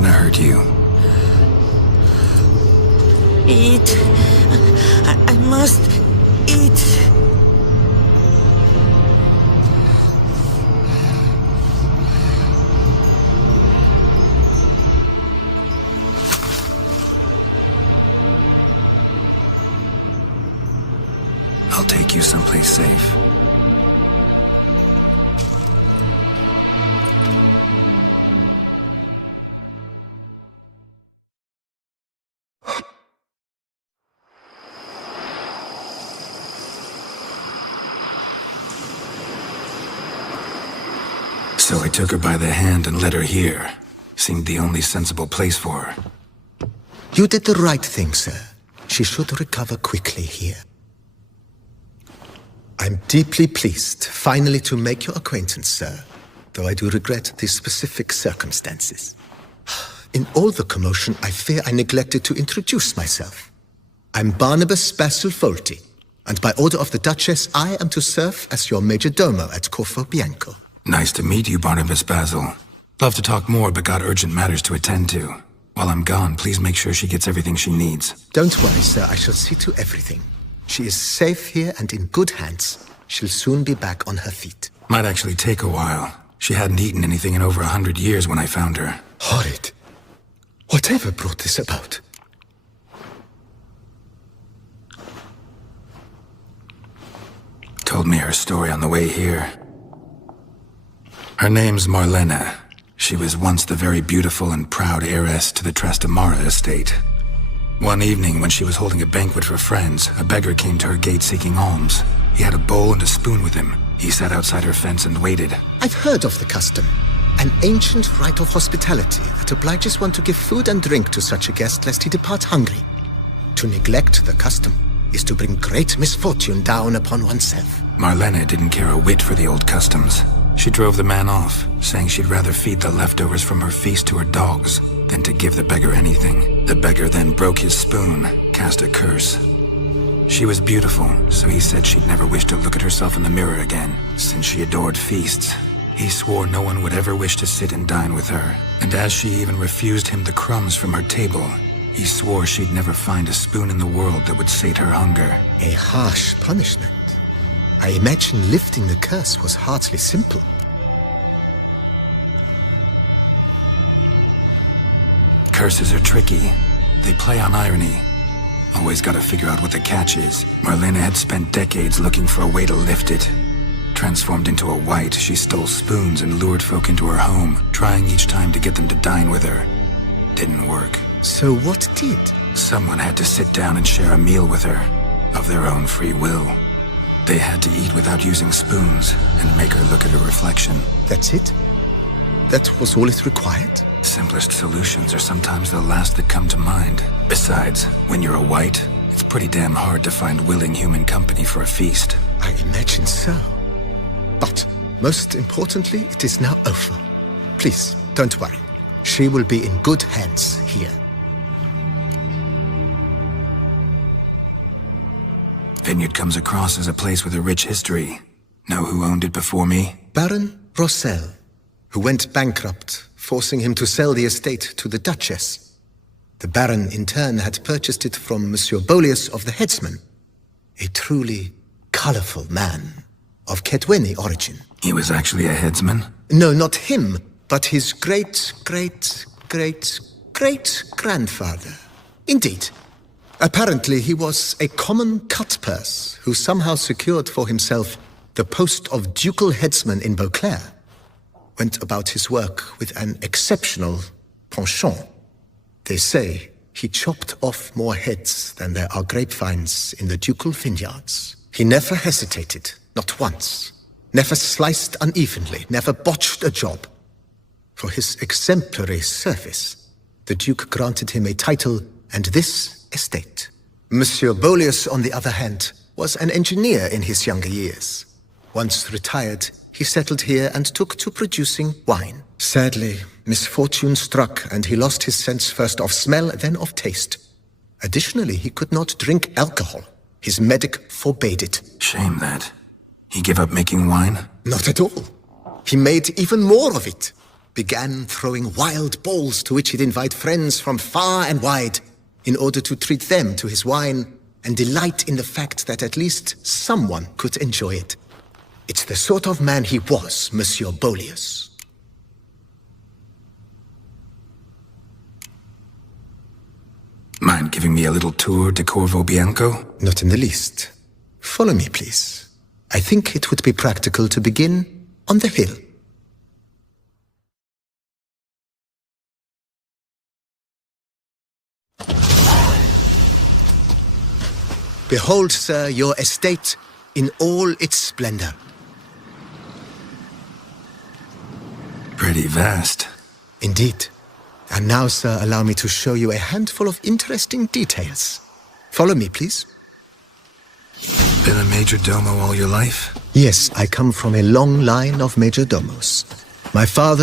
gonna hurt you. Eat. I must eat. I'll take you someplace safe. So I took her by the hand and led her here. Seemed the only sensible place for her. You did the right thing, sir. She should recover quickly here. I'm deeply pleased, finally, to make your acquaintance, sir, though I do regret the specific circumstances. In all the commotion, I fear I neglected to introduce myself. I'm Barnabas Basil Folty, and by order of the Duchess, I am to serve as your major domo at Corfo Bianco. Nice to meet you, Barnabas Basil. Love to talk more, but got urgent matters to attend to. While I'm gone, please make sure she gets everything she needs. Don't worry, sir. I shall see to everything. She is safe here and in good hands. She'll soon be back on her feet. Might actually take a while. She hadn't eaten anything in over 100 years when I found her. Horrid. Whatever brought this about? Told me her story on the way here. Her name's Marlena. She was once the very beautiful and proud heiress to the Trastamara estate. One evening, when she was holding a banquet for friends, a beggar came to her gate seeking alms. He had a bowl and a spoon with him. He sat outside her fence and waited. I've heard of the custom. An ancient rite of hospitality that obliges one to give food and drink to such a guest lest he depart hungry. To neglect the custom is to bring great misfortune down upon oneself. Marlena didn't care a whit for the old customs. She drove the man off, saying she'd rather feed the leftovers from her feast to her dogs than to give the beggar anything. The beggar then broke his spoon, cast a curse. She was beautiful, so he said she'd never wish to look at herself in the mirror again. Since she adored feasts, he swore no one would ever wish to sit and dine with her. And as she even refused him the crumbs from her table, he swore she'd never find a spoon in the world that would sate her hunger. A harsh punishment. I imagine lifting the curse was hardly simple. Curses are tricky. They play on irony. Always gotta figure out what the catch is. Marlena had spent decades looking for a way to lift it. Transformed into a wight, she stole spoons and lured folk into her home, trying each time to get them to dine with her. Didn't work. So what did? Someone had to sit down and share a meal with her, of their own free will. They had to eat without using spoons, and make her look at her reflection. That's it? That was all it required? Simplest solutions are sometimes the last that come to mind. Besides, when you're a wight, it's pretty damn hard to find willing human company for a feast. I imagine so. But, most importantly, it is now over. Please, don't worry. She will be in good hands here. Vineyard comes across as a place with a rich history. Know who owned it before me? Baron Rossel, who went bankrupt, forcing him to sell the estate to the Duchess. The Baron, in turn, had purchased it from Monsieur Bolius of the Headsman, a truly colorful man of Kedweni origin. He was actually a headsman? No, not him, but his great-great-great-great-grandfather. Indeed. Apparently, he was a common cut-purse who somehow secured for himself the post of ducal headsman in Beauclair. Went about his work with an exceptional penchant. They say he chopped off more heads than there are grapevines in the ducal vineyards. He never hesitated, not once. Never sliced unevenly, never botched a job. For his exemplary service, the Duke granted him a title and this estate. Monsieur Bolius, on the other hand, was an engineer in his younger years. Once retired, he settled here and took to producing wine. Sadly, misfortune struck and he lost his sense first of smell, then of taste. Additionally, he could not drink alcohol. His medic forbade it. Shame that. He gave up making wine? Not at all. He made even more of it. Began throwing wild balls to which he'd invite friends from far and wide in order to treat them to his wine and delight in the fact that at least someone could enjoy it. It's the sort of man he was, Monsieur Bolius. Mind giving me a little tour de Corvo Bianco? Not in the least. Follow me, please. I think it would be practical to begin on the hill. Behold, sir, your estate in all its splendor. Pretty vast. Indeed. And now, sir, allow me to show you a handful of interesting details. Follow me, please. Been a majordomo all your life? Yes, I come from a long line of majordomos. My father